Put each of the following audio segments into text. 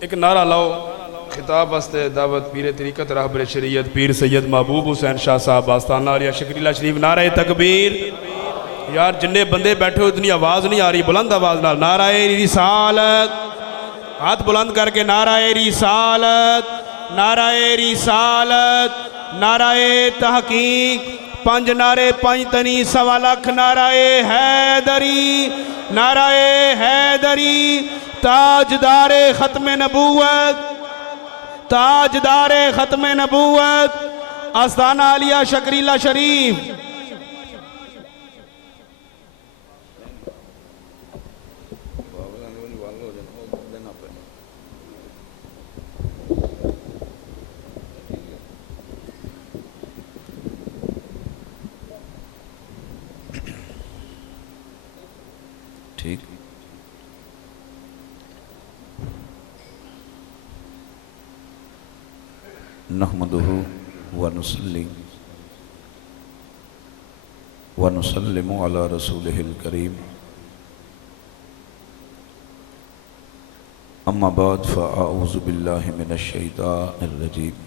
ایک نعرہ لاؤ خطاب واسطے دعوت پیر طریقت راہبر شریعت پیر سید محبوب حسین شاہ صاحب آستانہ علیہ شکریلہ شریف نعرہ تکبیر. یار جننے بندے بیٹھے ہو اتنی آواز نہیں آ رہی، بلند آواز نال نعرہ رسالت، ہاتھ بلند کر کے نعرہ رسالت، نعرہ رسالت، نعرہ تحقیق، پنج نعرے پنج تنی سوا لکھ نعرہ حیدری، نعرہ حیدری، تاجدار ختم نبوت، تاجدار ختم نبوت آستانہ علیہ شکریلہ شریف. ٹھیک. نحمدہ ونصلی ونسلم علی رسولہ الکریم. اما بعد فاعوذ باللہ من الشیطان الرجیم.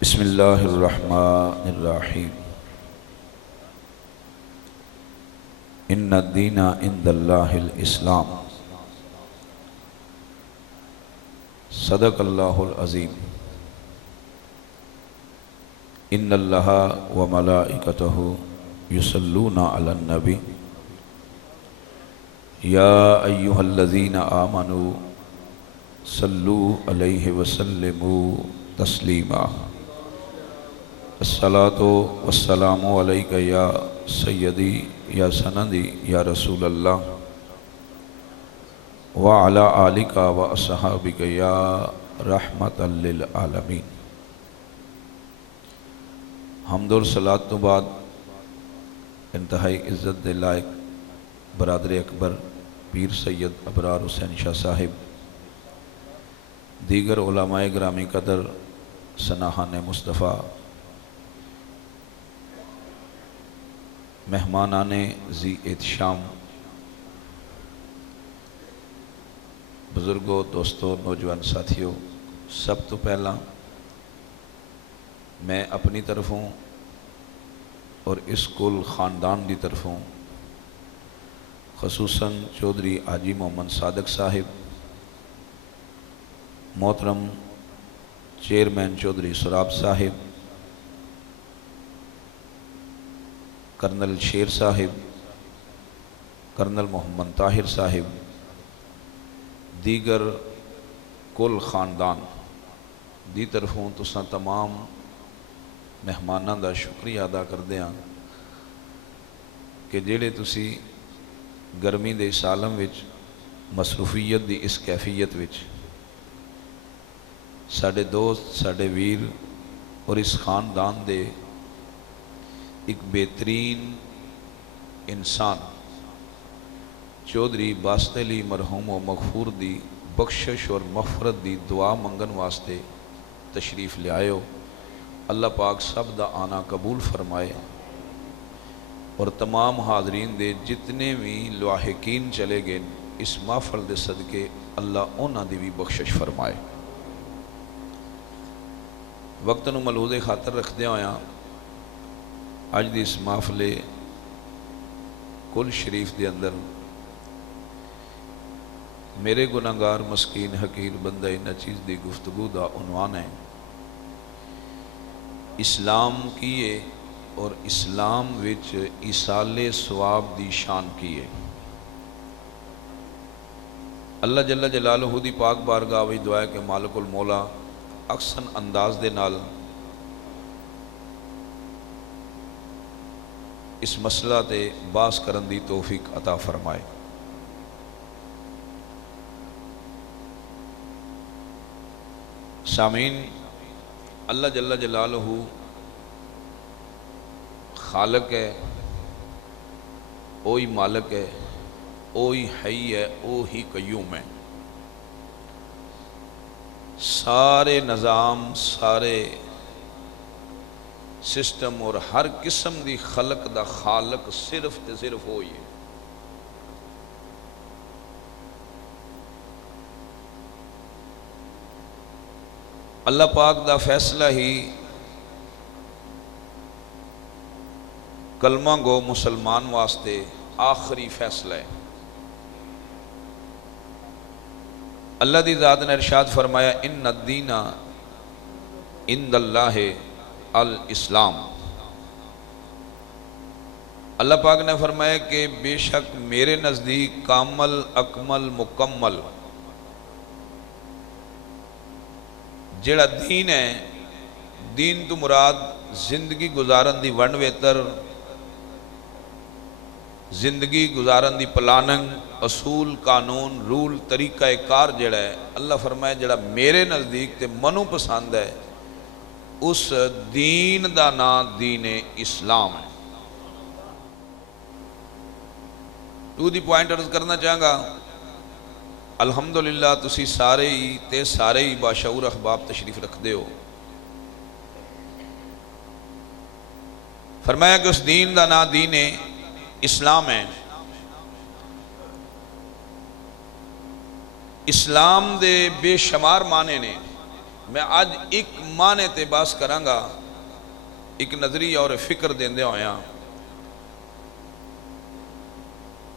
بسم اللہ الرحمن الرحیم. ان الدین عند اللہ الاسلام. صدق اللہ العظیم. ان اللہ وملائکتہ یصلون علی النبی یا ایہا الذین آمنوا صلوا علیہ وسلموا تسلیما. الصلاۃ والسلام علیک یا سیدی یا سندی یا رسول اللہ وعلی آلک واصحابک یا رحمت للعالمین. حمد اور صلاۃ تو بعد انتہائی عزت دے لائق برادر اکبر پیر سید ابرار حسین شاہ صاحب، دیگر علماء گرامی قدر، سناہان مصطفیٰ، مہمانان ذی احتشام، بزرگوں، دوستوں، نوجوان ساتھیوں، سب تو پہلا میں اپنی طرفوں اور اس کل خاندان دی طرفوں خصوصاً چودھری حاجی محمد صادق صاحب، محترم چیئرمین چودھری سراب صاحب، کرنل شیر صاحب، کرنل محمد طاہر صاحب، دیگر کل خاندان دی طرفوں تساں تمام مہماناں دا شکریہ ادا کردے ہاں کہ جڑے تسی گرمی دے اس عالم وچ مصروفیت دی اس کیفیت وچ ساڈے دوست، ساڈے ویر اور اس خاندان دے ایک بہترین انسان چودھری باسط علی مرحوم و مغفور دی بخشش اور مغفرت دی دعا منگن واسطے تشریف لے آئے ہو. اللہ پاک سب دا آنا قبول فرمائے اور تمام حاضرین دے جتنے بھی لاحقین چلے گئے اس محفل دے صدقے اللہ اونا دی بھی بخشش فرمائے. وقت نو ملحوظ خاطر رکھ دیا ہویا اج دی اس محفل کل شریف دے اندر میرے گناہگار مسکین حقیر بندہ انہ چیز دی گفتگو دا عنوان ہے اسلام کیے اور اسلام وچ ایصال ثواب دی شان کیے. اللہ جل جلالہ دی پاک بارگاہ وچ دعا ہے کہ مالک المولا احسن انداز دے نال اس مسئلہ تے باس کرن دی توفیق عطا فرمائے. سامعین، اللہ جل جلالہ خالق ہے، اوہی مالک ہے، اوہی حی ہے، اوہی قیوم ہے. سارے نظام، سارے سسٹم اور ہر قسم دی خلق دا خالق صرف تے صرف ہوئی ہے. اللہ پاک دا فیصلہ ہی کلمہ گو مسلمان واسطے آخری فیصلہ ہے۔ اللہ دی ذات نے ارشاد فرمایا ان الدین عند اللہ الاسلام۔ اللہ پاک نے فرمایا کہ بے شک میرے نزدیک کامل اکمل مکمل جڑا دین ہے، دین تو مراد زندگی گزارن دی ون ویتر، زندگی گزارن دی پلاننگ، اصول قانون رول طریقہ کار جڑا ہے، اللہ فرمائے جڑا میرے نزدیک تے منو پسند ہے، اس دین دا نام دین اسلام ہے۔ تو دی پوائنٹ عرض کرنا چاہاں گا، الحمدللہ تسی سارے ہی باشعور احباب تشریف رکھ دے ہو۔ فرمایا کہ اس دین دا نام دین اسلام ہے۔ اسلام دے بے شمار معنی نے، میں آج ایک معنی تے باس کراں گا، ایک نظریہ اور فکر دیندے ہویا۔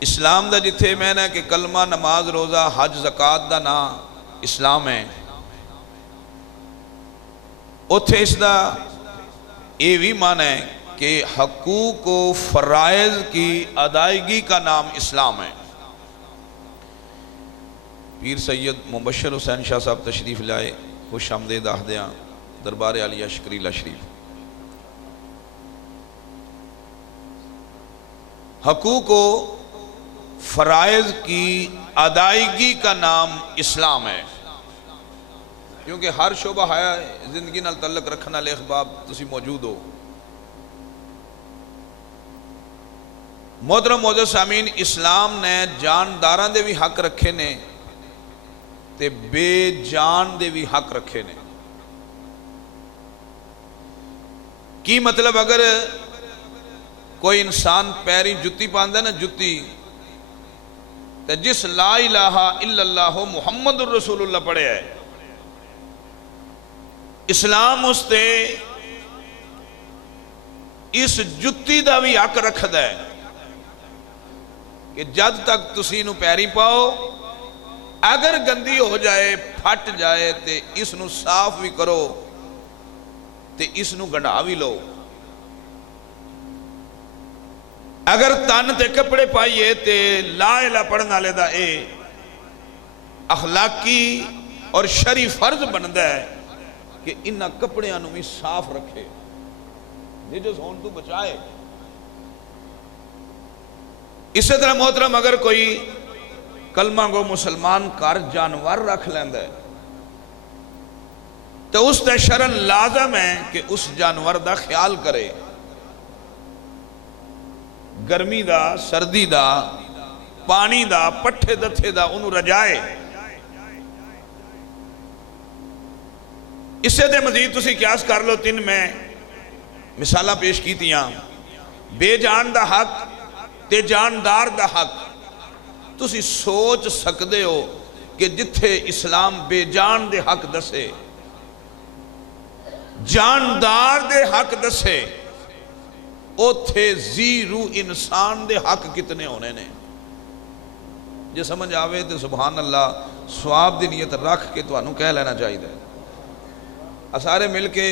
اسلام دا جتھے میں نے کہ کلمہ نماز روزہ حج زکوٰۃ دا نام اسلام ہے، اتھے اس دا یہ بھی معنی ہے کہ حقوق و فرائض کی ادائیگی کا نام اسلام ہے۔ پیر سید مبشر حسین شاہ صاحب تشریف لائے، خوش آمدید آہدیاں دربار عالیہ شکریلہ شریف۔ حقوق و فرائض کی ادائیگی کا نام اسلام ہے، کیونکہ ہر شعبہ ہے زندگی نال تعلق رکھنے والے احباب تسی موجود ہو۔ محترم معزز سامعین، اسلام نے جانداراں دے بھی حق رکھے نے تے بے جان دے بھی حق رکھے نے۔ کی مطلب، اگر کوئی انسان پیری جتی پاندہ نا، جتی تے جس لا الہ الا اللہ محمد الرسول اللہ پڑھے ہے، اسلام اس تے اس جتی دا بھی حق رکھد ہے کہ جد تک تسی نو پیری پاؤ، اگر گندی ہو جائے پھٹ جائے تے اس نو صاف بھی کرو تے اس نو گنڈا بھی لو۔ اگر تن تے کپڑے پائیے تے لا الہ پڑھنا لے دا اے اخلاقی اور شرعی فرض بندا ہے کہ انہا کپڑے انہوں بھی صاف رکھے، نجس ہون تو بچائے۔ اسی طرح محترم، اگر کوئی کلمہ گو مسلمان کار جانور رکھ لیندہ ہے تو اس تے شرعن لازم ہے کہ اس جانور دا خیال کرے، گرمی دا، سردی دا، پانی دا، پٹھے دتھے دا انہوں رجائے۔ اس سے دے مزید تسی قیاس کر لو، تین میں مثالہ پیش کی تیاں، بے جان دا حق تے جاندار دا حق۔ تسی سوچ سکدے ہو کہ جتھے اسلام بے جان دے حق دسے، جاندار دے حق دسے، اوتھے زیرو انسان دے حق کتنے ہونے نے۔ جے سمجھ آوے تو سبحان اللہ ثواب دی نیت رکھ کے تو انہوں کہہ لینا چاہیے دے۔ سارے مل کے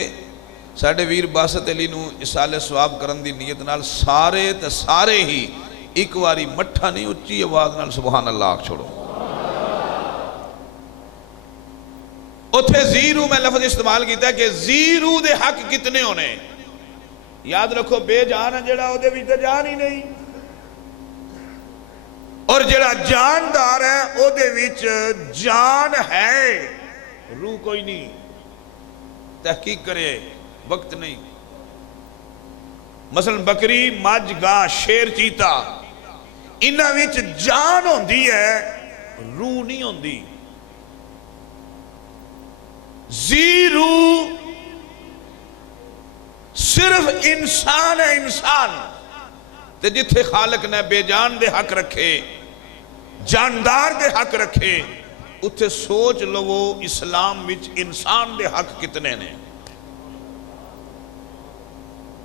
ساڑھے ویر باسط علی نو اسال ثواب کرن دی نیت نال سارے ہی ایک واری مٹھا نہیں اچھی آواز نال سبحان اللہ آکھ چھوڑو۔ اتھے زیرو میں لفظ استعمال کیتا ہے کہ زیرو دے حق کتنے ہونے۔ یاد رکھو بے جان ہے جڑا او دے بھی تے جان ہی نہیں، اور جڑا جاندار ہے او دے وچ جان ہے، روح کوئی نہیں۔ تحقیق کرے، وقت نہیں۔ مثلا بکری، مجھ، گاں، شیر، چیتا، انہاں وچ جان ہوندی ہے، روح نہیں ہوندی۔ زیرو صرف انسان ہے، انسان تے جتھے خالق نے بے جان دے حق رکھے، جاندار دے حق رکھے، اتھے سوچ لو اسلام وچ انسان دے حق کتنے نے.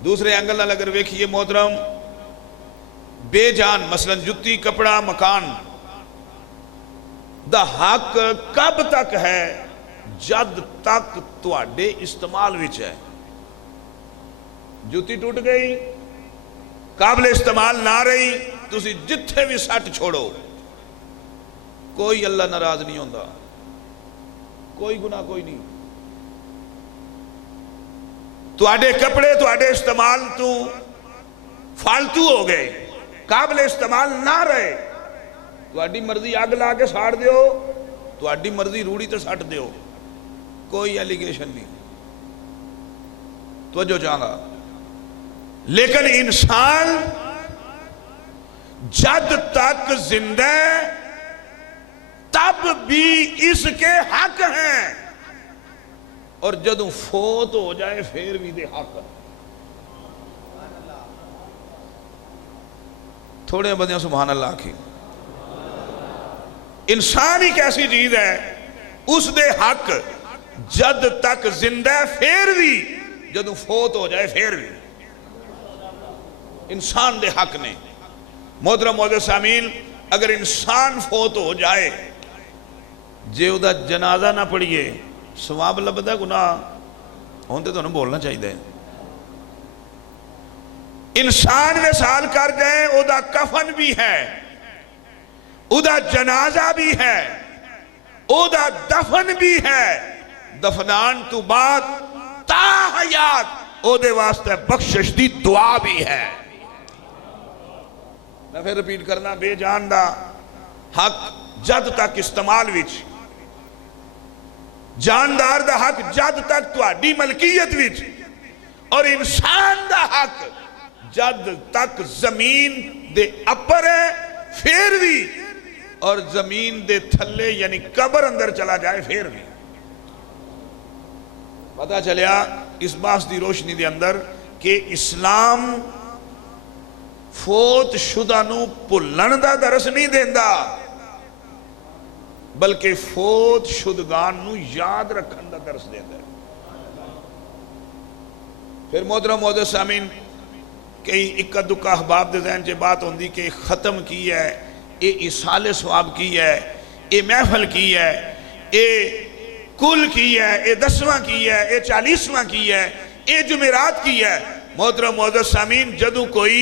دوسرے اینگل نال اگر ویکھیے محترم، بے جان مثلا جتی کپڑا مکان دا حق کب تک ہے؟ جد تک تواڈے استعمال وچ ہے. جتی ٹوٹ گئی، قابل استعمال نہ رہی، تسی جتھے بھی سٹ چھوڑو، کوئی اللہ ناراض نہیں ہوندا، کوئی گناہ کوئی نہیں. تواڈے کپڑے تواڈے استعمال تو فالتو ہو گئے، قابل استعمال نہ رہے، تواڈی مرضی اگ لا کے ساڑ دیو، تواڈی مرضی روڑی تے سٹ دیو، کوئی ایلیگیشن نہیں. توجہ چاہاں، لیکن انسان جد تک زندہ تب بھی اس کے حق ہیں، اور جدوں فوت ہو جائے پھر بھی دے حق. تھوڑے بندیاں سبحان اللہ کی. انسان ایک ایسی چیز ہے اس دے حق جد تک زندہ پھر بھی، جدوں فوت ہو جائے پھر بھی انسان دے حق نے. محترم معزز سامعین، اگر انسان فوت ہو جائے جے او دا جنازہ نہ پڑھیے ثواب لبدا گناہ ہون تے تانوں بولنا چاہیے. انسان وصال کر جائے او دا کفن بھی ہے، او دا جنازہ بھی ہے، او دا دفن بھی ہے، دفنان تو بعد تا حیات او دے واسطے بخشش دی دعا بھی ہے. میں پھر رپیٹ کرنا، بے جان دا حق جد تک استعمال وچ، جاندار دا حق جد تک تواڈی ملکیت وچ، اور انسان دا حق جد تک زمین دے اپر ہے پھر بھی، اور زمین دے تھلے یعنی قبر اندر چلا جائے پھر بھی. پتہ چلیا اس بات دی روشنی دے اندر کہ اسلام فوت شدہ نو بھلن دا درس نہیں دیندا، بلکہ فوت شدگان نو یاد رکھن دا درس دیندا ہے. پھر محترم معزز سامعین، کئی اکا دکا احباب دے ذہن چے بات ہوندی کہ ختم کی ہے، اے اصال ثواب کی ہے، اے محفل کی ہے، اے کل کی ہے، اے 10واں کی ہے، اے 40واں کی ہے، اے جمعرات کی ہے. محترم معزز سامعین، جدوں کوئی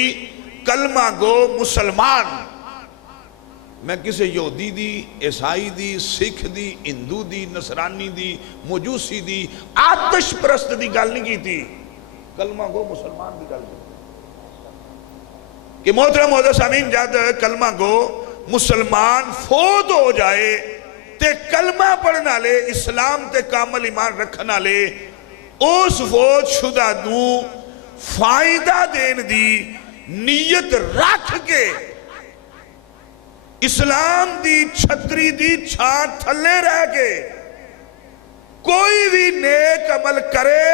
کلمہ گو مسلمان، میں کسے یہودی دی، عیسائی دی، سکھ دی، ہندو دی، نصرانی دی، مجوسی دی، آتش پرست دی گل نہیں کی تھی، کلمہ گو مسلمان دی گل کی کہ محترم معزز سامعین، جد کلمہ گو مسلمان فوت ہو جائے تے کلمہ پڑھنا لے، اسلام تے کامل ایمان رکھنا لے، اس فوت شدہ نو فائدہ دین دی نیت رکھ کے اسلام دی چھتری دی چھان تھلے رہ کے کوئی بھی نیک عمل کرے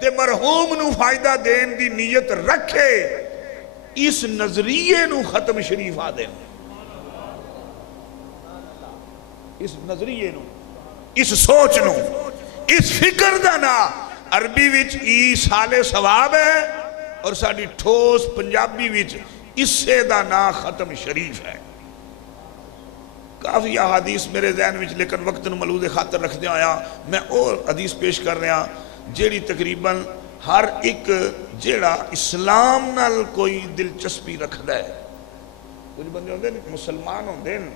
تے مرحوم نو فائدہ دین دی نیت رکھے، اس نظریے نو ختم شریف آ دیں. اس نظریے نو، اس سوچ نو، اس فکر دا نا عربی وچ ایصال ثواب ہے، اور ساڑی ٹھوس پنجابی وچ اسے دا نا ختم شریف ہے. کافی احادیث میرے ذہن وچ، لیکن وقت نو ملحوظ خاطر رکھ دیا آیا، میں اور حدیث پیش کر رہا جیڑی تقریباً ہر ایک جیڑا اسلام نال کوئی دلچسپی رکھدا ہے. کچھ بندے ہوندے ہیں مسلمان ہوندے ہیں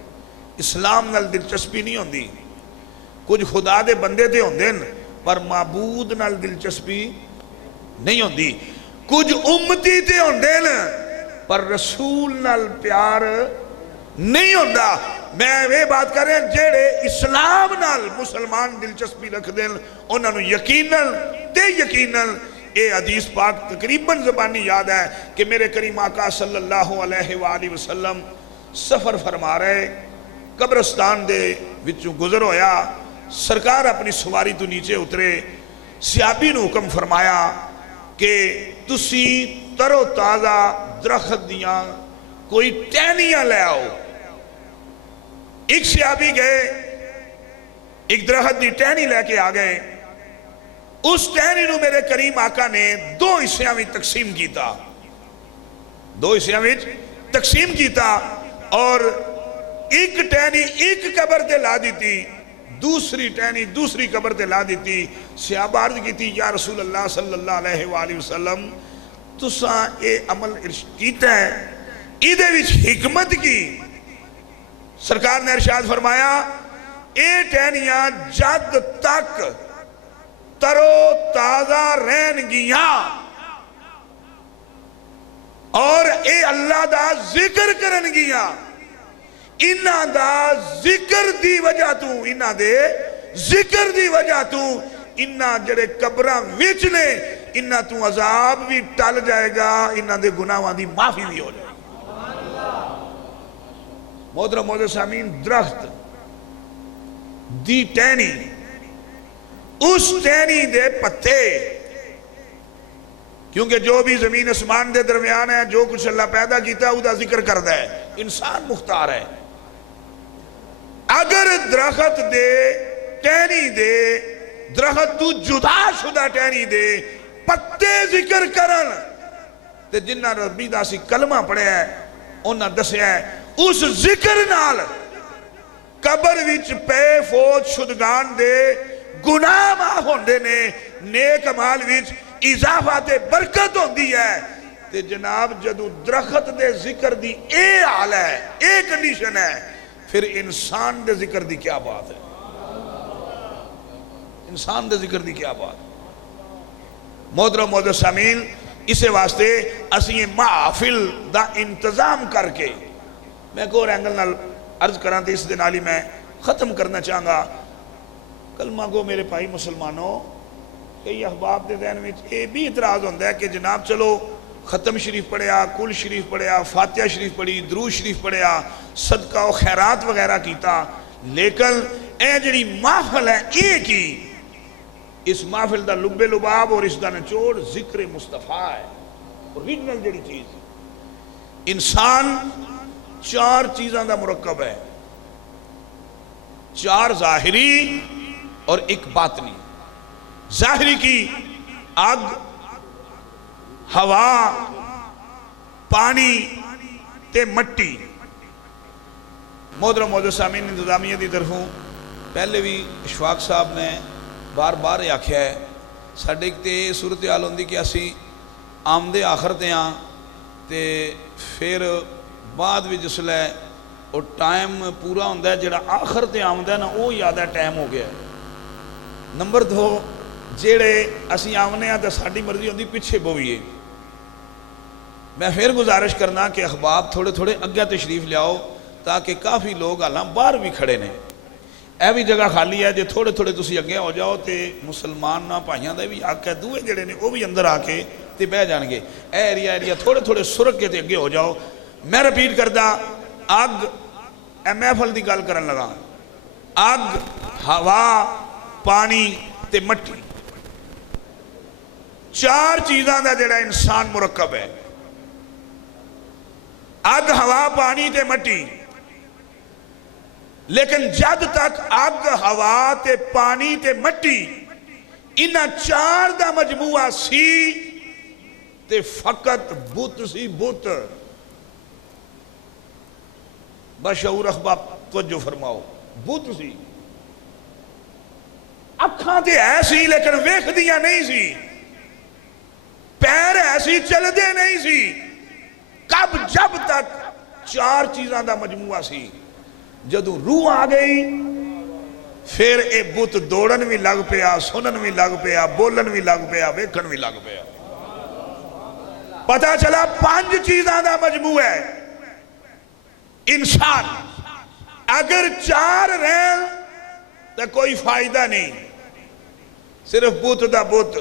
اسلام نال دلچسپی نہیں ہوندی، کچھ خدا دے بندے تے ہوندے ہیں پر معبود نال دلچسپی نہیں ہوندی، کچھ امتی تے ہوندے ہیں پر رسول نال پیار نہیں ہوندا. میں یہ بات کر رہا ہوں جیڑے اسلام نال مسلمان دلچسپی رکھ دیں انہوں نے یقیناً اے حدیث پاک تقریباً زبانی یاد ہے کہ میرے کریم آقا صلی اللہ علیہ وآلہ وسلم سفر فرما رہے، قبرستان دے وچوں گزر ہویا، سرکار اپنی سواری تو نیچے اترے، صحابی نے حکم فرمایا کہ تسی تر و تازہ درخت دیاں کوئی ٹہنیاں لے آؤ. ایک صحابی گئے ایک درخت دی ٹہنی لے کے آ گئے. اس ٹہنی نو میرے کریم آقا نے دو حصیاں میں تقسیم کیتا, دو حصیاں میں تقسیم کیتا, اور ایک ٹہنی ایک قبر تے لا دیتی, دوسری ٹہنی دوسری قبر تے لا دیتی. صحابہ عرض کی تھی یا رسول اللہ صلی اللہ علیہ وآلہ وسلم تساں اے عمل کیتا ہے, ایدے وچ حکمت کی؟ سرکار نے ارشاد فرمایا اے ٹہنیاں جد تک ترو تازہ رہن گیاں اور اے اللہ دا ذکر کرن گیاں, انہاں دا ذکر دی وجہ تو, انہاں دے ذکر دی وجہ تو انہاں جڑے قبراں وچ نے انہاں تو عذاب بھی ٹل جائے گا, انہاں دے گناہاں دی معافی بھی ہو جائے گا. محترم سامعین, درخت دی ٹہنی, اس ٹہنی دے پتے, کیونکہ جو بھی زمین اسمان دے درمیان ہے جو کچھ اللہ پیدا کیتا ہے وہ دا ذکر کردا ہے, انسان مختار ہے. اگر درخت دے ٹہنی دے, درخت تو جدا شدہ ٹہنی دے پتے ذکر کرن تے جنہ ربی دا سی کلمہ پڑھے ہے انہاں دسیا ہے اس ذکر نال قبر وچ پے فوت شدگان دے گناہ معاف ہوندے نے, نیک اعمال وچ اضافہ تے برکت ہوندی ہے. تے جناب جدو درخت دے ذکر دی اے حال ہے, اے کنڈیشن ہے, پھر انسان دے ذکر دی کیا بات ہے, انسان دے ذکر دی کیا بات. محترم معزز سامعین, اسے واسطے اسی یہ محافل دا انتظام کر کے, میں کو اور اینگل نال عرض کراں تے اس دن علی میں ختم کرنا چاہاں گا. کلمہ کو میرے بھائی مسلمانوں, کئی احباب دے ذہن میں یہ بھی اعتراض ہوتا ہے کہ جناب چلو ختم شریف پڑھیا, کل شریف پڑھیا, فاتحہ شریف پڑھی, درود شریف پڑھیا, صدقہ و خیرات وغیرہ کیتا, لیکن اے جڑی محفل ہے اے کی, اس محفل دا لب لباب اور اس دا نچوڑ ذکر مصطفیٰ ہے, اوریجنل جڑی چیز. انسان چار چیزاں دا مرکب ہے, چار ظاہری اور ایک باطنی. ظاہری کی آگ, ہوا, پانی تے مٹی. محترم معزز سامعین, انتظامیہ دی طرفوں پہلے بھی اشفاق صاحب نے بار بار آکھیا ہے, ساڈے ایک تے صورتحال ہوندی کہ اسی آمدے آخر تے ہاں تے پھر بعد بھی جسلے اور ٹائم پورا ہوندہ ہے جڑا آخر تے آمدہ ہے نا وہ یاد ہے ٹائم ہو گیا ہے. نمبر دو, جیڑے اسی آمنے ہیں تو ساڑی مرضی ہوندی پیچھے بوئیے. میں پھر گزارش کرنا کہ احباب تھوڑے تھوڑے اگیا تشریف لیاؤ تاکہ کافی لوگ حالاں باہر بھی کھڑے نے, اے بھی جگہ خالی ہے جے تھوڑے تھوڑے تسی اگیا ہو جاؤ تے مسلمان نہ پائیاں دے بھی حق ہے, دوئے جڑے نے وہ بھی اندر آ کے تے بہ جان گے. اے ایریا تھوڑے تھوڑے سرک کے تے اگے ہو جاؤ. میں رپیٹ کردہ, اگ, اے محفل دی گل کرن لگا, اگ, ہوا, پانی تے مٹی, چار چیزاں دا جڑا انسان مرکب ہے. اگ, ہوا, پانی تے مٹی. لیکن جد تک اگ, ہوا تے پانی تے مٹی انہاں چار دا مجموعہ سی تے فقط بت سی, بت. بشعور احباب توجہ فرماؤ, بت سی. اکھاں تے ایسی لیکن ویکھ دیاں نہیں سی, پیر ایسی چل دے نہیں سی. کب؟ جب تک چار چیزاں دا مجموعہ سی. جدو روح آ گئی پھر اے بت دوڑن بھی لگ پیا, سنن بھی لگ پیا, بولن بھی لگ پیا, ویکھن بھی لگ پیا. پتہ چلا پانچ چیزاں دا مجموعہ ہے انسان. اگر چار رہیں تو کوئی فائدہ نہیں, صرف بت دا بت.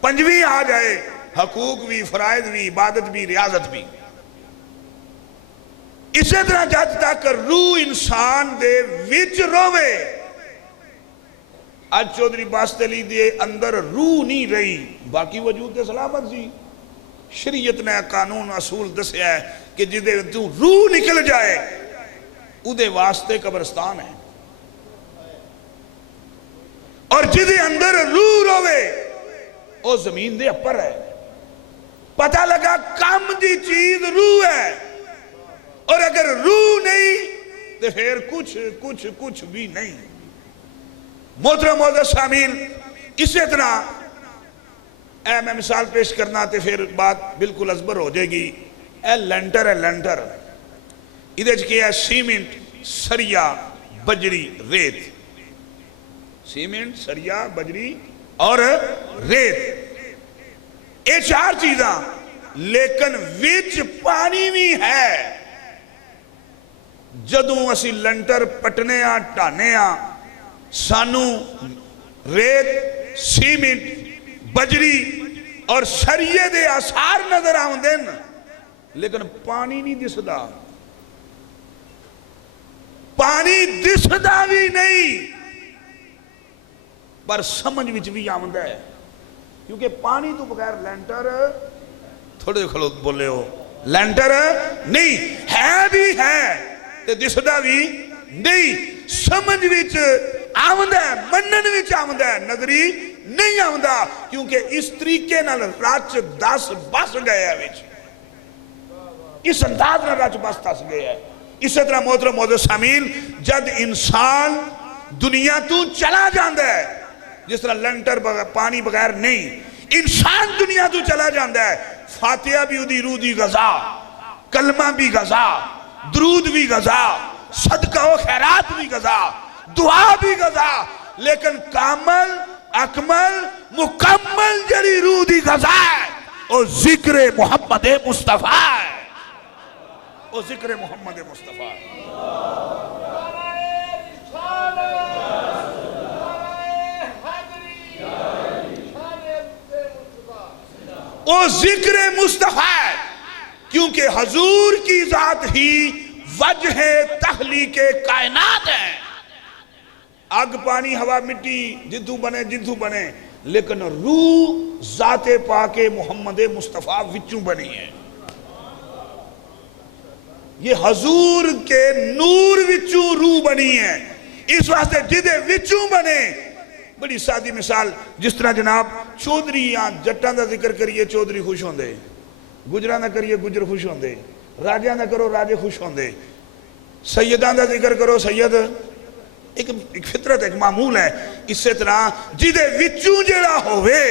پنجویں آ جائے, حقوق بھی, فرائض بھی, عبادت بھی, ریاضت بھی. اسی طرح جد تک روح انسان دے وچ روے. آج چودھری باسط علی دے اندر روح نہیں رہی, باقی وجود دے سلامت سی. شریعت نے قانون اصول دسیا ہے کہ جدے تو روح نکل جائے او دے واسطے قبرستان ہے. اور جدے اندر روح روے وہ زمین دے اپر ہے. پتہ لگا کم دی چیز روح ہے، اور اگر روح نہیں تو پھر کچھ بھی نہیں. محترم معزز سامعین، اسی طرح میں مثال پیش کرنا تے پھر بات بالکل ازبر ہو جائے گی. اے لینٹر ہے، لینٹر ادھے کیا ہے سیمنٹ، سریا، بجری، ریت. سیمنٹ، سریا، بجری اور ریت، یہ چار چیزاں، لیکن وچ پانی بھی ہے. جدوں اسی لنٹر پٹنے آ ٹانے آ سانو ریت، سیمنٹ، بجری اور سریے دے آثار نظر آؤندے نا، لیکن پانی نہیں دسدا. پانی دسدا بھی نہیں پر سمجھ وچ بھی آوندا ہے، کیونکہ پانی تو بغیر لینٹر، تھوڑے کھلو بولے ہو، لینٹر نہیں ہے، بھی ہے تے دسدا بھی نہیں. سمجھ وچ آوندا ہے، منن وچ آوندا ہے، نظری نہیں آوندا، کیونکہ اس طریقے نال رچ دس بس گئے ہے وچ، اس انداز نال رچ بس دس گئے ہے. اسی طرح محترم معزز سامعین، جد انسان دنیا تو چلا جاندا ہے، جس طرح لنٹر پانی بغیر نہیں، انسان دنیا تو چلا جاندا ہے، فاتحہ بھی ادھی روح دی غذا، کلمہ بھی غذا، درود بھی غذا، صدقہ و خیرات بھی غذا، دعا بھی غذا، لیکن کامل، اکمل، مکمل جڑی روح دی غذا ہے وہ ذکر محمد مصطفیٰ ہے. وہ ذکر محمد مصطفیٰ ہے. وہ ذکر مصطفیٰ ہے، کیونکہ حضور کی ذات ہی وجہ تخلیق کائنات ہے. آگ، پانی، ہوا، مٹی جدو بنے، لیکن روح ذات پاک محمد مصطفیٰ وچوں بنی ہے. یہ حضور کے نور وچوں روح بنی ہے. اس واسطے جدے وچوں بنے، بڑی سادی مثال، جس طرح جناب چودھری یا جٹاں دا ذکر کریے چودھری خوش ہوندے، گجراں دا کریے گجر خوش ہوندے، راجیاں دا کرو راجے خوش ہوندے، سیداں دا ذکر کرو سید، ایک فطرت، ایک معمول ہے. اسی طرح جدے وچوں جڑا ہوئے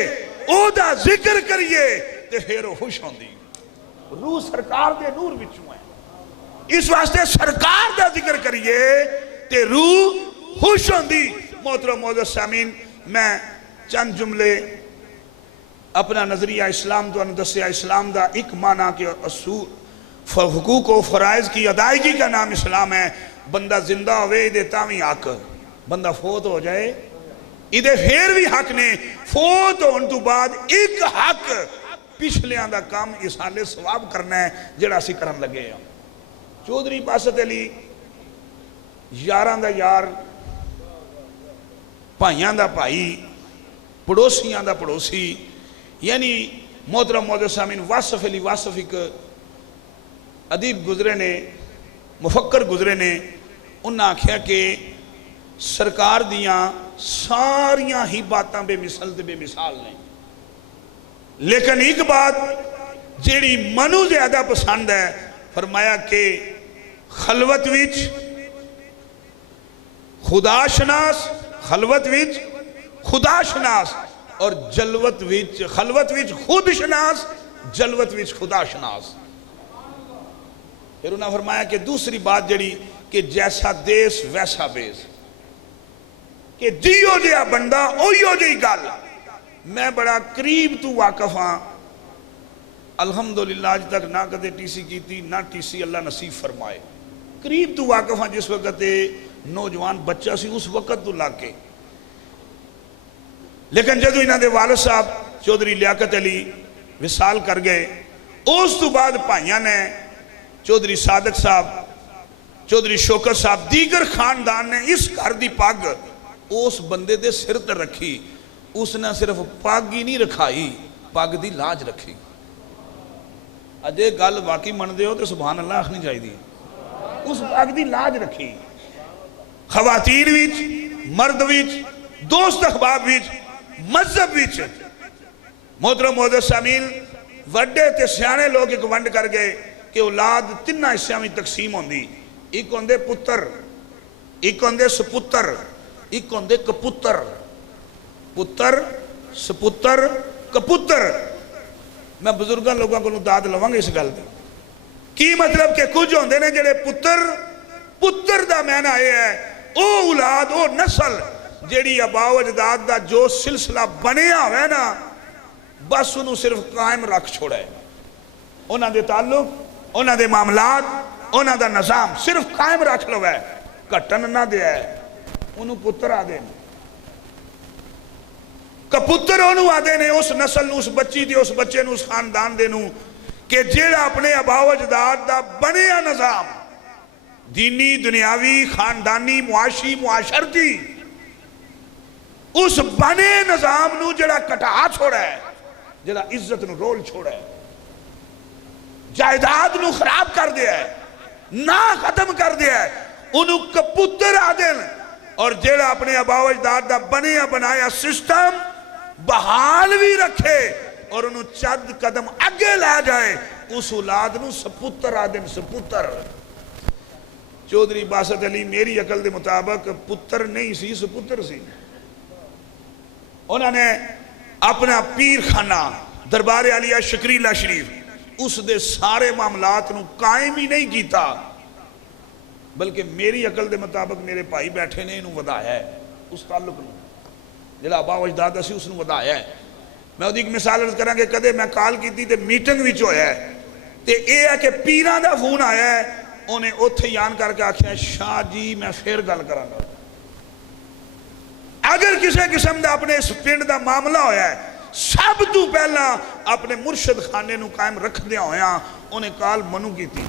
او دا ذکر کریے تے پھر وہ خوش ہوندی. روح سرکار دے نور وچوں ہے، اس واسطے سرکار دا ذکر کریے تے روح خوش ہوندی. محترم معزز سامعین، میں چند جملے اپنا نظریہ اسلام تو دسیا. اسلام دا ایک معنی کہ اصول حقوق و فرائض کی ادائیگی کا نام اسلام ہے. بندہ زندہ ہوئے ادھے تاویں حق، بندہ فوت ہو جائے ادھے پھر بھی حق نے. فوت ہون تو بعد ایک حق پچھلیاں دا کام اسالے ثواب کرنا ہے جڑا اسی کرن لگے ہیں. چودھری باسط علی یاراں دا یار، بھائیاں دا بھائی، پڑوسیاں دا پڑوسی، یعنی محترم معزز سامعین واصف علی واصف ایک ادیب گزرے نے، مفکر گزرے نے، انہاں آکھیا کہ سرکار دیاں ساریاں ہی باتاں بے مثل تے بے مثال نہیں، لیکن ایک بات جیڑی منو زیادہ پسند ہے، فرمایا کہ خلوت وچ خدا شناس، خلوت وچ خدا شناس، اور جلوت وچ، خلوت وچ خود شناس، جلوت وچ خدا شناس. پھر انہوں نے فرمایا کہ دوسری بات جڑی کہ جیسا دیس ویسا بیس، کہ جیو جیا بندہ اویو جی گل. میں بڑا قریب تو واقف ہاں، الحمدللہ آج تک نہ کدے ٹی سی کیتی، نہ ٹی سی اللہ نصیب فرمائے. قریب تو واقف ہاں جس وقت نوجوان بچہ سی اس وقت تو لاکے. لیکن جدو انہاں دے والد صاحب چودھری لیاقت علی وصال کر گئے، اس تو بعد بھائیاں نے چودھری صادق صاحب، چودھری شوکت صاحب، دیگر خاندان نے اس گھر دی پاگ اس بندے دے سر تے رکھی. اس نے صرف پاگ ہی نہیں رکھائی، پاگ دی لاج رکھی. اجے گل واقعی من دے ہو تو سبحان اللہ آخنی چاہیے دی. اس پاگ دی لاج رکھی. خواتین وچ، مرد وچ، دوست احباب وچ مذہب وچ محترم معزز سامعین وڈے تے سیانے لوگ ایک ونڈ کر گئے کہ اولاد تینہ حصیاں میں تقسیم ہوندی ایک ہوندے پتر ایک ہوندے سپتر ایک ہوندے کپتر پتر سپتر کپتر میں بزرگاں لوگوں کو داد لواں گا اس گل دی کی مطلب کہ کچھ ہوندے نے جڑے پتر دا معنی یہ ہے او اولاد او نسل جیڑی آبا و اجداد دا جو سلسلہ بنیا ہوئے نا بس انہوں صرف قائم رکھ چھوڑا ہے انہاں دے تعلق انہاں دے معاملات انہاں دا نظام صرف قائم رکھ لو ہے کٹن نہ دے ہے انہوں پتر آدھے نے کپتر انہوں آدھے نے اس نسل نو اس بچی دے اس بچے نو اس خاندان دے نو کہ جیڑا اپنے آبا و اجداد دا بنیا نظام دینی دنیاوی خاندانی معاشی معاشرتی اس بنے نظام نو جڑا کٹا چھوڑا ہے جڑا عزت نو رول چھوڑا ہے جائیداد نو خراب کر دیا ہے نا ختم کر دیا ہے انہوں کپتر آدن اور جڑا اپنے آبا و اجداد دا بنیا بنایا سسٹم بحال بھی رکھے اور انہوں چند قدم اگے لے جائے اس اولاد نو سپتر آدن سپتر چودھری باسط علی میری عقل دے مطابق پتر نہیں سی سپتر سی انہوں نے اپنا پیر خانہ دربار عالیہ شکریلہ شریف اس دے سارے معاملات نو قائم ہی نہیں کیتا بلکہ میری عقل دے مطابق میرے بھائی بیٹھے نے انہوں ودایا ہے اس تعلق نو جڑا آبا و اجداد اسی اس نو ودایا ہے میں وہ دیکھ مثال عرض کریں کہ کدے میں کال کی تھی تے میٹنگ وچ ہویا ہے تے اے ہے کہ پیران دا فون آیا ہے انہیں اوتھے یان کر کے آکھیا شاہ جی میں پھر گل کراں گا اگر کسی قسم دا اپنے اس پنڈ دا معاملہ ہویا ہے سب تو پہلا اپنے مرشد خانے نو قائم رکھ دیا ہویا انہیں کال منو کی تھی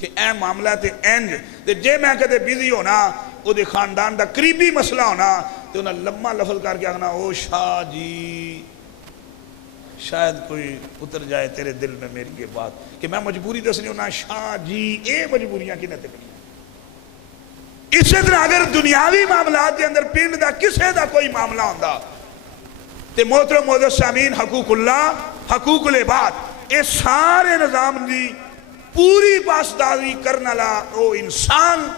کہ اے معاملہ تے اینج تے جے میں کہتے بیزی ہونا او دے خاندان دا قریبی مسئلہ ہونا تے انہیں لمحہ لفظ کر کے آگنا او شاہ جی شاید کوئی اتر جائے تیرے دل میں میری یہ بات کہ میں مجبوری دسنی ہونا شاہ جی اے مجبوریاں کی نہ تکنی اسی طرح اگر دنیاوی معاملات کے اندر پنڈ دا کسے دا کوئی معاملہ ہوندہ تے محترم معزز سامعین حقوق اللہ حقوق العباد اے سارے نظام دی پوری پاسداری کرنا لا او انسان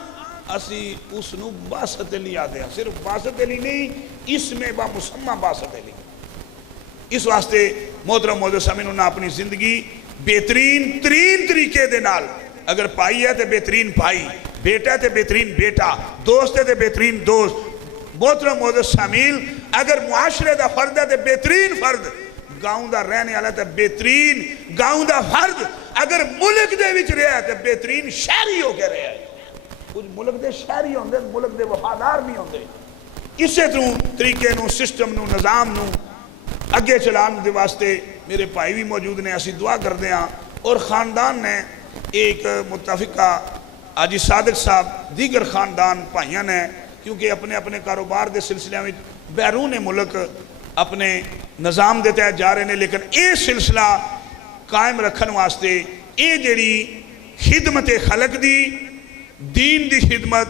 اسی اس نو باسط علی آدھے ہیں صرف باسط علی نہیں اس میں با مسمہ باسط علی اس واسطے محترم معزز سامعین انہوں نے اپنی زندگی بہترین ترین طریقے دے نال اگر پائی ہے تے بہترین پائی بیٹا ہے تے بہترین بیٹا دوست ہے تے بہترین دوست محترم معزز سامعین اگر معاشرے دا فرد ہے تے بہترین فرد گاؤں دا رہنے والا تے بہترین گاؤں دا فرد اگر ملک دے وچ رہا ہے تے بہترین شہری ہو کے رہا ہے کچھ ملک دے شہری ہوندے ملک دے وفادار بھی ہوندے اسے طریقے نو سسٹم نو نظام نو اگے چلان دے واسطے میرے بھائی بھی موجود نے اسی دعا کر دیں اور خاندان نے ایک متفقہ حاجی صادق صاحب دیگر خاندان بھائیاں نے کیونکہ اپنے اپنے کاروبار دے سلسلے میں بیرون ملک اپنے نظام دے تحت جا رہے ہیں لیکن اے سلسلہ قائم رکھن واسطے اے جڑی خدمت خلق دی دین دی خدمت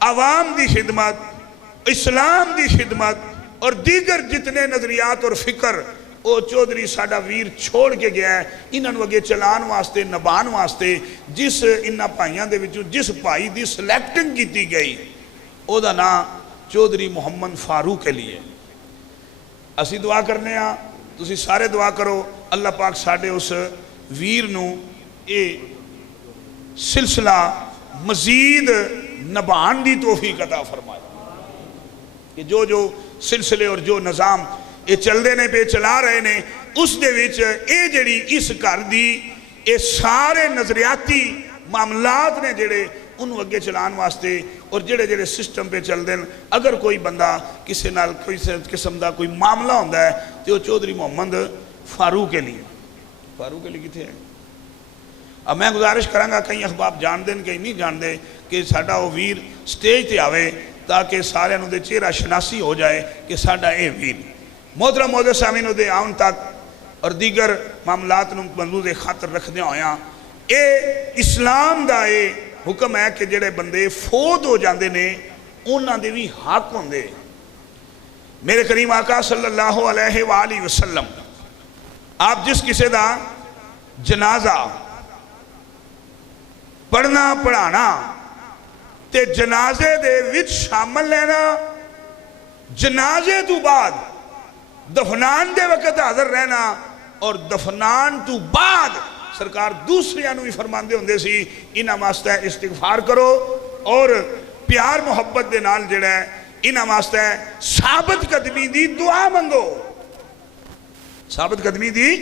عوام دی خدمت اسلام دی خدمت اور دیگر جتنے نظریات اور فکر او چودھری ساڈا ویر چھوڑ کے گیا ہے انہاں نوں اگے چلان واسطے نبان واسطے جس انہاں بھائیاں دے وچوں جس بھائی دی سلیکٹنگ کیتی گئی او دا نام چودھری محمد فاروق علی ہے اسی دعا کرنے ہاں تسی سارے دعا کرو اللہ پاک ساڈے اس ویر نوں اے سلسلہ مزید نبان دی توفیق عطا فرمائے کہ جو سلسلے اور جو نظام یہ چل دے نے پہ چلا رہے نے اس دے وچ اے جڑی اس گھر دی اے سارے نظریاتی معاملات نے جڑے انہوں اگے چلان واسطے اور جڑے جڑے سسٹم پہ چل دیں اگر کوئی بندہ کسی نال کوئی قسم دا کوئی معاملہ ہوندہ ہے تو وہ چودھری محمد فاروق علی فاروق علی کتنے ہیں اب میں گزارش کرانگا کہیں اخباب جان دیں کہیں نہیں جان دیں کہ ساڈا وہ ویر سٹیج تے آوے تاکہ سارے انہوں دے چہرہ شناسی ہو جائے کہ ساڈا اے ویر محترم معزز سامعین دے آن تک اور دیگر معاملات نوں منظور خاطر رکھ دیا ہویا اے اسلام دا اے حکم ہے کہ جڑے بندے فوت ہو جاندے نے انہاں دے بھی حق ہوندے میرے کریم آقا صلی اللہ علیہ وآلہ وسلم آپ جس کسے دا جنازہ پڑھنا پڑھانا تے جنازے دے وچ شامل لینا، جنازے تو بعد دفنان دے وقت حاضر رہنا، اور دفنان تو بعد سرکار دوسریاں نو بھی فرماندے ہوندے سی انہاں واسطے استغفار کرو اور پیار محبت دے نال جڑا ہے انہاں واسطے ثابت قدمی دی دعا منگو، ثابت قدمی دی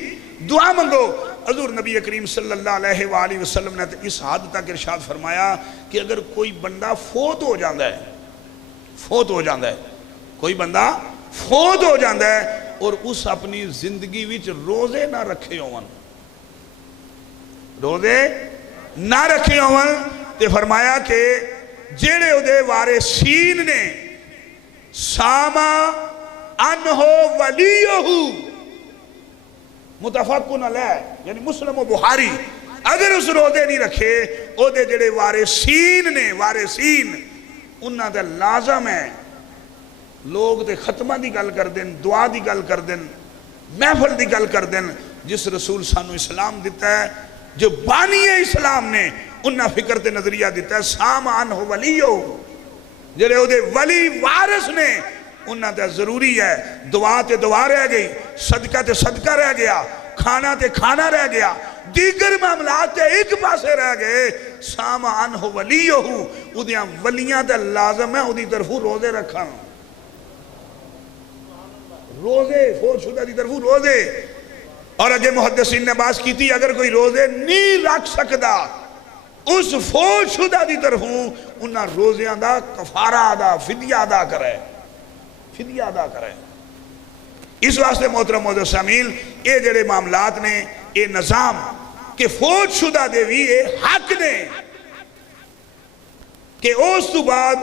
دعا منگو۔ حضور نبی کریم صلی اللہ علیہ وآلہ وسلم نے اس حد تک ارشاد فرمایا کہ اگر کوئی بندہ فوت ہو جاندہ ہے، فوت ہو جاندہ ہے، کوئی بندہ فوت ہو جاندہ ہے اور اس اپنی زندگی وچ روزے نہ رکھے ہون، روزے نہ رکھے ہون، تے فرمایا کہ جیڑے اودے وارثین نے ساما انہو ولیہو، متفقن علیہ یعنی مسلم و بخاری، اگر اس روزے نہیں رکھے او دے جڑے وارثین نے، وارثین انہاں دے لازم ہے لوگ تے ختمہ دی گل کر دیں، دعا دی گل کر دیں، محفل دی گل کر دیں، جس رسول سانو اسلام دیتا ہے، جو بانی اسلام نے انہاں فکر تے نظریہ دیتا ہے سام عنہ ولیو، جڑے او دے ولی وارث نے انہاں تے ضروری ہے دعا تے دعا رہ گئی، صدقہ تے صدقہ رہ گیا، کھانا تے کھانا رہ گیا، دیگر معاملات تے ایک پاسے رہ گئے، سام عنہ ولیو او دیاں ولیاں تے لازم ہے او دی طرفوں روزے رکھاں، روزے فوت شدہ دی طرفوں روزے۔ اور اگے محدثین نے باز کی تھی اگر کوئی روزے نہیں رکھ سکدا اس فوت شدہ دی طرفوں انہاں روزیاں دا کفارہ ادا، فدیہ ادا کرے، فدیہ ادا کرے۔ اس واسطے محترم معزز سامعین اے جڑے معاملات نے، اے نظام کہ فوت شدہ دے بھی اے حق نے کہ اس تو بعد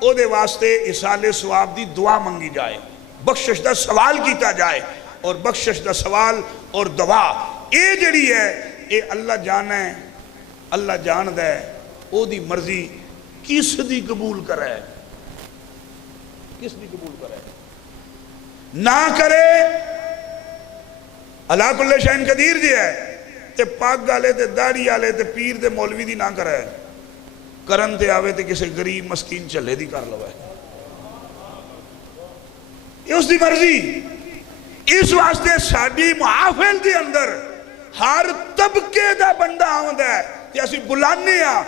او دے واسطے اصال ثواب دی دعا منگی جائے، بخشش دا سوال کیتا جائے، اور بخشش دا سوال اور دعا اے جڑی ہے اے اللہ جانا ہے، اللہ جان دے او دی مرضی کس دی قبول کرے، کس دی قبول کرے، نہ کرے اللہ کل شین قدیر جی ہے تے پاک گالے تے داڑھی آلے تے پیر تے مولوی دی نہ کرے، کرن تے آوے تے کسے غریب مسکین چلے دی کر لوے، یہ اس دی مرضی۔ اس واسطے ساڈی محافل دے اندر ہر طبقے دا بندہ آمدہ ہے تے اسی بلانے ہاں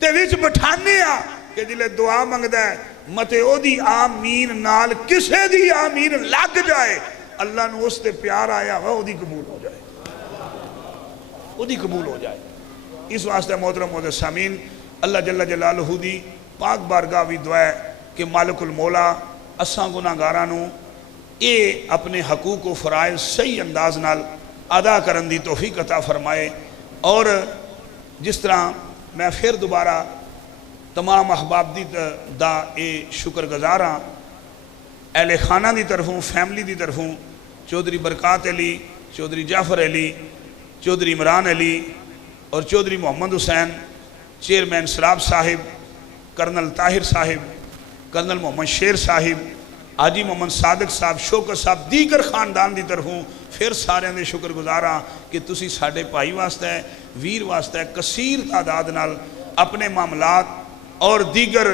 تے وچ بٹھانے ہاں کہ جلے دعا منگدا ہے متے او دی آمین نال کسے دی آمین لگ جائے، اللہ نو اس تے پیار آیا ہوا او دی قبول ہو جائے، او دی قبول ہو جائے۔ اس واسطے محترم معزز سامعین اللہ جل جلالہ دی پاک بارگاہ وی دعا ہے کہ مالک المولا اساں گناہگاراں نو اے اپنے حقوق و فرائض صحیح انداز نال ادا کرن دی توفیق عطا فرمائے، اور جس طرح میں پھر دوبارہ تمام احباب دی دا اے شکر گزاراں اہل خانہ دی طرفوں، فیملی دی طرفوں، چودھری برکات علی، چودھری جعفر علی، چودھری عمران علی اور چودھری محمد حسین، چیئرمین سراب صاحب، کرنل طاہر صاحب، کرنل محمد شیر صاحب، حاجی محمد صادق صاحب، شوکت صاحب، دیگر خاندان دی طرفوں پھر سارے دے شکر گزاراں کہ تسی ساڑھے پائی واسطہ ہے، ویر واسطہ ہے، کثیر تعداد نال اپنے معاملات اور دیگر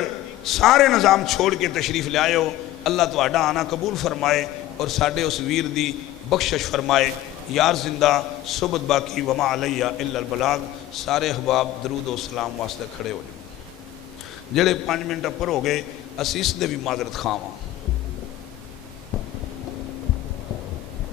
سارے نظام چھوڑ کے تشریف لے آئے ہو۔ اللہ تہاڈا آنا قبول فرمائے اور ساڑھے اس ویر دی بخشش فرمائے۔ یار زندہ صحبت باقی وما علیہ الا البلاغ۔ سارے احباب درود و سلام واسطے کھڑے ہو جائیں، جڑے 5 منٹ اپر ہو گئے اسیس دے بھی معذرت خواہاں۔